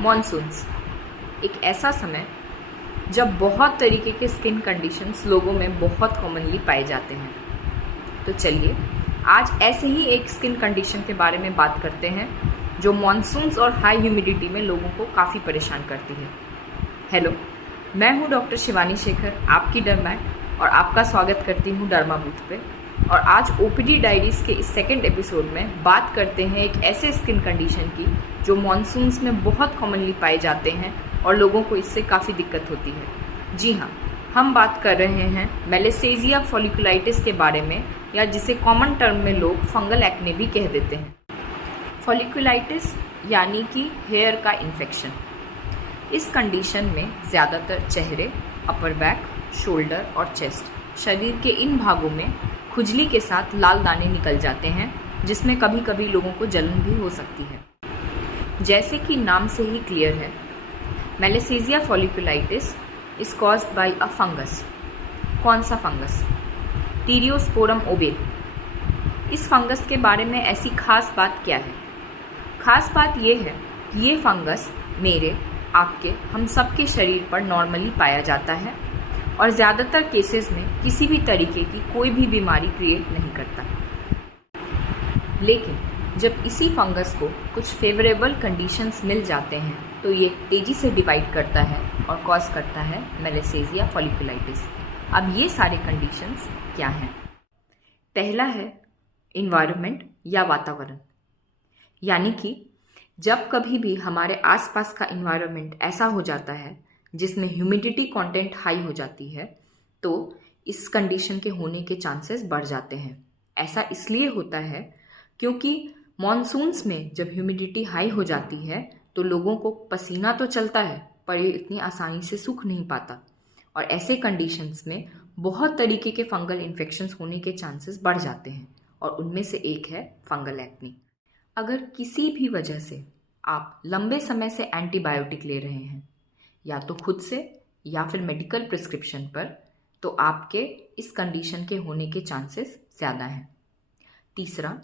Monsoons एक ऐसा समय जब बहुत तरीके के स्किन कंडीशंस लोगों में बहुत कॉमनली पाए जाते हैं। तो चलिए आज ऐसे ही एक स्किन कंडीशन के बारे में बात करते हैं जो मॉनसून्स और हाई ह्यूमिडिटी में लोगों को काफ़ी परेशान करती है। हेलो, मैं हूँ डॉक्टर शिवानी शेखर, आपकी डर्मैट, और आपका स्वागत करती हूँ डर्मा बूथ पे। और आज ओपीडी डायरीज के इस सेकंड एपिसोड में बात करते हैं एक ऐसे स्किन कंडीशन की जो मॉनसून्स में बहुत कॉमनली पाए जाते हैं और लोगों को इससे काफ़ी दिक्कत होती है। जी हाँ, हम बात कर रहे हैं मेलेसेजिया फॉलिकुलाइटिस के बारे में, या जिसे कॉमन टर्म में लोग फंगल एक्ने भी कह देते हैं। फॉलिकुलाइटिस यानी कि हेयर का इन्फेक्शन। इस कंडीशन में ज़्यादातर चेहरे, अपर बैक, शोल्डर और चेस्ट, शरीर के इन भागों में खुजली के साथ लाल दाने निकल जाते हैं, जिसमें कभी कभी लोगों को जलन भी हो सकती है। जैसे कि नाम से ही क्लियर है, malassezia folliculitis is caused by a fungus. कौन सा फंगस? Pityrosporum ovale. इस फंगस के बारे में ऐसी खास बात क्या है? खास बात यह है कि ये फंगस मेरे, आपके, हम सबके शरीर पर नॉर्मली पाया जाता है और ज़्यादातर केसेस में किसी भी तरीके की कोई भी बीमारी क्रिएट नहीं करता। लेकिन जब इसी फंगस को कुछ फेवरेबल कंडीशंस मिल जाते हैं तो ये तेज़ी से डिवाइड करता है और कॉज करता है मेलेसेजिया फॉलिकुलाइटिस। अब ये सारे कंडीशंस क्या हैं? पहला है इन्वायरमेंट या वातावरण, यानी कि जब कभी भी हमारे आसपास का इन्वायरमेंट ऐसा हो जाता है जिसमें ह्यूमिडिटी कंटेंट हाई हो जाती है, तो इस कंडीशन के होने के चांसेस बढ़ जाते हैं। ऐसा इसलिए होता है क्योंकि मॉनसून्स में जब ह्यूमिडिटी हाई हो जाती है तो लोगों को पसीना तो चलता है, पर ये इतनी आसानी से सूख नहीं पाता, और ऐसे कंडीशंस में बहुत तरीके के फंगल इन्फेक्शंस होने के चांसेस बढ़ जाते हैं, और उनमें से एक है फंगल एक्ने। अगर किसी भी वजह से आप लंबे समय से एंटीबायोटिक ले रहे हैं, या तो खुद से या फिर मेडिकल प्रिस्क्रिप्शन पर, तो आपके इस कंडीशन के होने के चांसेस ज़्यादा हैं। तीसरा,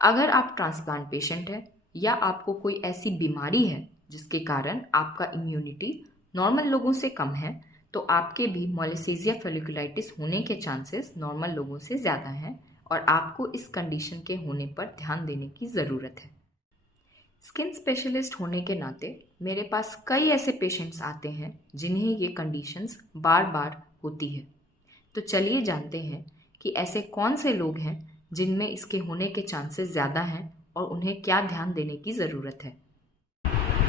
अगर आप ट्रांसप्लांट पेशेंट हैं या आपको कोई ऐसी बीमारी है जिसके कारण आपका इम्यूनिटी नॉर्मल लोगों से कम है, तो आपके भी मेलेसेजिया फॉलिकुलाइटिस होने के चांसेस नॉर्मल लोगों से ज़्यादा हैं और आपको इस कंडीशन के होने पर ध्यान देने की ज़रूरत है। स्किन स्पेशलिस्ट होने के नाते मेरे पास कई ऐसे पेशेंट्स आते हैं जिन्हें ये कंडीशंस बार बार होती है। तो चलिए जानते हैं कि ऐसे कौन से लोग हैं जिनमें इसके होने के चांसेस ज़्यादा हैं और उन्हें क्या ध्यान देने की ज़रूरत है।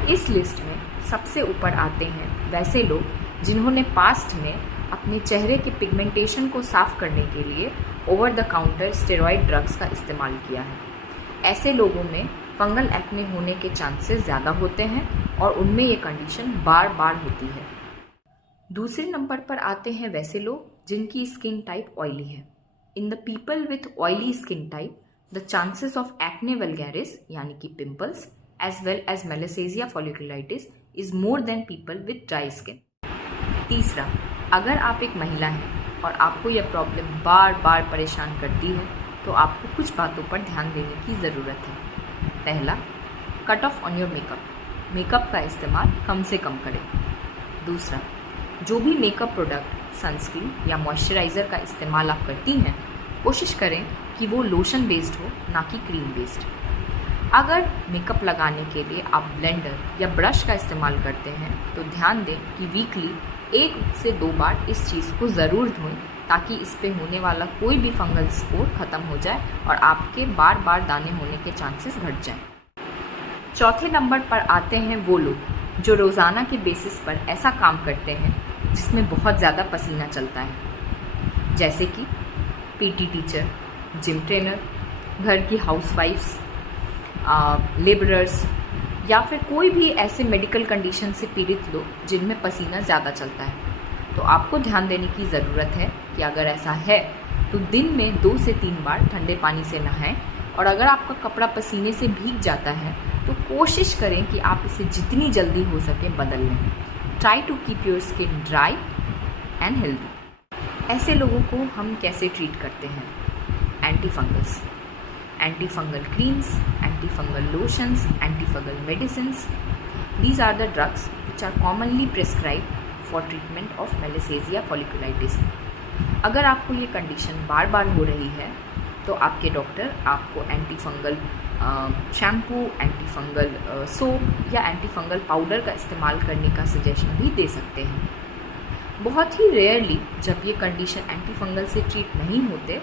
इस लिस्ट में सबसे ऊपर आते हैं वैसे लोग जिन्होंने पास्ट में अपने चेहरे के पिगमेंटेशन को साफ करने के लिए over the counter steroid drugs का इस्तेमाल किया है। ऐसे लोगों में फंगल एक्ने होने के चांसेस ज़्यादा होते हैं और उनमें ये कंडीशन बार बार होती है। दूसरे नंबर पर आते हैं वैसे लोग जिनकी स्किन टाइप ऑयली है। In the people with oily skin type, the chances of acne vulgaris यानी कि pimples as well as malassezia folliculitis is more than people with dry skin. तीसरा, अगर आप एक महिला हैं और आपको यह प्रॉब्लम बार बार परेशान करती है, तो आपको कुछ बातों पर ध्यान देने की ज़रूरत है। पहला, cut off on your makeup. Makeup का इस्तेमाल कम से कम करें। दूसरा, जो भी मेकअप प्रोडक्ट, सनस्क्रीन या मॉइस्चराइज़र का इस्तेमाल आप करती हैं, कोशिश करें कि वो लोशन बेस्ड हो, ना कि क्रीम बेस्ड। अगर मेकअप लगाने के लिए आप ब्लेंडर या ब्रश का इस्तेमाल करते हैं, तो ध्यान दें कि वीकली 1 से 2 बार इस चीज़ को ज़रूर धोएं, ताकि इस पे होने वाला कोई भी फंगल स्पोर ख़त्म हो जाए और आपके बार बार दाने होने के चांसेस घट जाएं। चौथे नंबर पर आते हैं वो लोग जो रोज़ाना के बेसिस पर ऐसा काम करते हैं जिसमें बहुत ज़्यादा पसीना चलता है, जैसे कि पीटी टीचर, जिम ट्रेनर, घर की हाउसवाइफ्स, लेबरर्स, या फिर कोई भी ऐसे मेडिकल कंडीशन से पीड़ित लोग जिनमें पसीना ज़्यादा चलता है। तो आपको ध्यान देने की ज़रूरत है कि अगर ऐसा है तो दिन में 2 से 3 बार ठंडे पानी से नहाएं, और अगर आपका कपड़ा पसीने से भीग जाता है तो कोशिश करें कि आप इसे जितनी जल्दी हो सके बदल लें। Try to keep your skin dry and healthy. ऐसे लोगों को हम कैसे ट्रीट करते हैं? Antifungals, antifungal creams, antifungal lotions, antifungal medicines, These are the drugs which are commonly prescribed for treatment of Malassezia folliculitis. अगर आपको ये कंडीशन बार बार हो रही है तो आपके डॉक्टर आपको anti fungal shampoo, anti fungal soap या एंटी फंगल पाउडर का इस्तेमाल करने का सजेशन भी दे सकते हैं। बहुत ही रेयरली जब ये कंडीशन एंटी फंगल से ट्रीट नहीं होते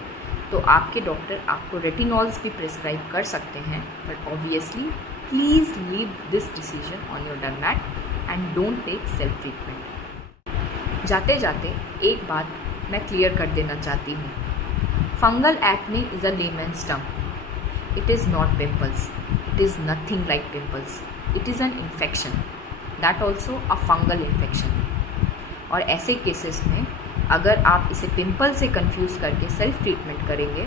तो आपके डॉक्टर आपको रेटिनॉल्स भी प्रिस्क्राइब कर सकते हैं, but obviously please leave this decision on your dermat and don't take self treatment. जाते जाते एक बात मैं क्लियर कर देना चाहती हूँ, fungal acne is a layman's term. It is not pimples. It is nothing like pimples. It is an infection. That also a fungal infection. और ऐसे केसेस में अगर आप इसे पिंपल से कंफ्यूज करके सेल्फ ट्रीटमेंट करेंगे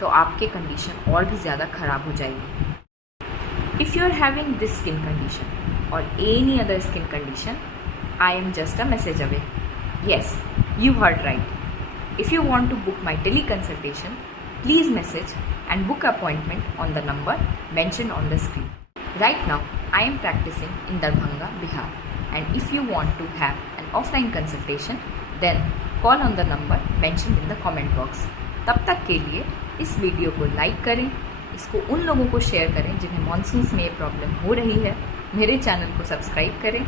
तो आपके कंडीशन और भी ज़्यादा ख़राब हो जाएगी। If you are having this skin condition or any other skin condition, I am just a message away. Yes, you heard right. If you want to book my tele-consultation, please message and book appointment on the number mentioned on the screen. Right now, I am practicing in Darbhanga, Bihar. And if you want to have an offline consultation, then call on the number mentioned in the comment box. तब तक के लिए इस video को like करें, इसको उन लोगों को शेयर करें जिन्हें मानसून्स में ये प्रॉब्लम हो रही है, मेरे चैनल को सब्सक्राइब करें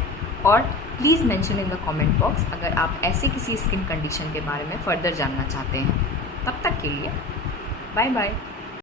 और please mention in the comment box अगर आप ऐसे किसी स्किन कंडीशन के बारे में फ़र्दर जानना चाहते हैं। तब तक के लिए बाय बाय।